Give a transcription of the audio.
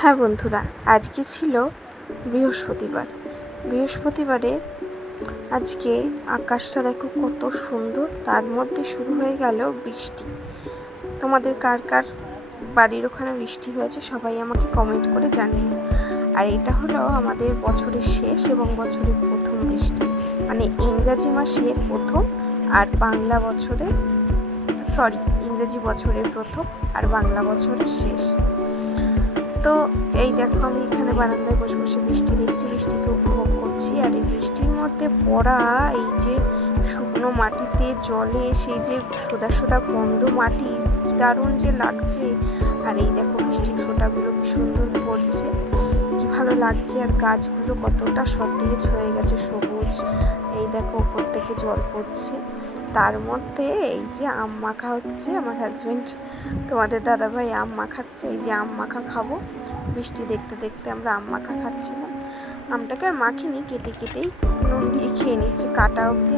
হ্যাঁ বন্ধুরা, আজকে ছিল বৃহস্পতিবার। বৃহস্পতিবারে আজকে আকাশটা দেখো কত সুন্দর, তার মধ্যে শুরু হয়ে গেল বৃষ্টি। তোমাদের কার কার বাড়ির ওখানে বৃষ্টি হয়েছে সবাই আমাকে কমেন্ট করে জানিও। আর এটা হলো আমাদের বছরের শেষ এবং বছরের প্রথম বৃষ্টি, মানে ইংরাজি মাসের প্রথম আর বাংলা বছরের ইংরেজি বছরের প্রথম আর বাংলা বছরের শেষ। তো এই দেখো, আমি এখানে বারান্দায় বসে বসে বৃষ্টি দেখছি, বৃষ্টিকে উপভোগ করছি। আর এই বৃষ্টির মধ্যে পড়া এই যে শুকনো মাটিতে জলে সেই যে সোদা সোদা গন্ধ মাটির, কি দারুণ যে লাগছে। আর এই দেখো বৃষ্টির ফোঁটাগুলো কি সুন্দর পড়ছে, কি ভালো লাগছে। আর গাছগুলো কতটা সতেজ হয়ে গেছে, সবুজ। এই দেখো উপর থেকে জল পড়ছে, তার মধ্যে এই যে আম মাখা হচ্ছে। আমার হাজব্যান্ড, তোমাদের দাদাভাই আম মাখাচ্ছে। এই যে আম মাখা খাবো, বৃষ্টি দেখতে দেখতে আমরা আম মাখা খাচ্ছিলাম। আমটাকে আর মাখিনি, কেটে কেটেই নুন দিয়ে খেয়ে নিচ্ছে, কাটা অবধি।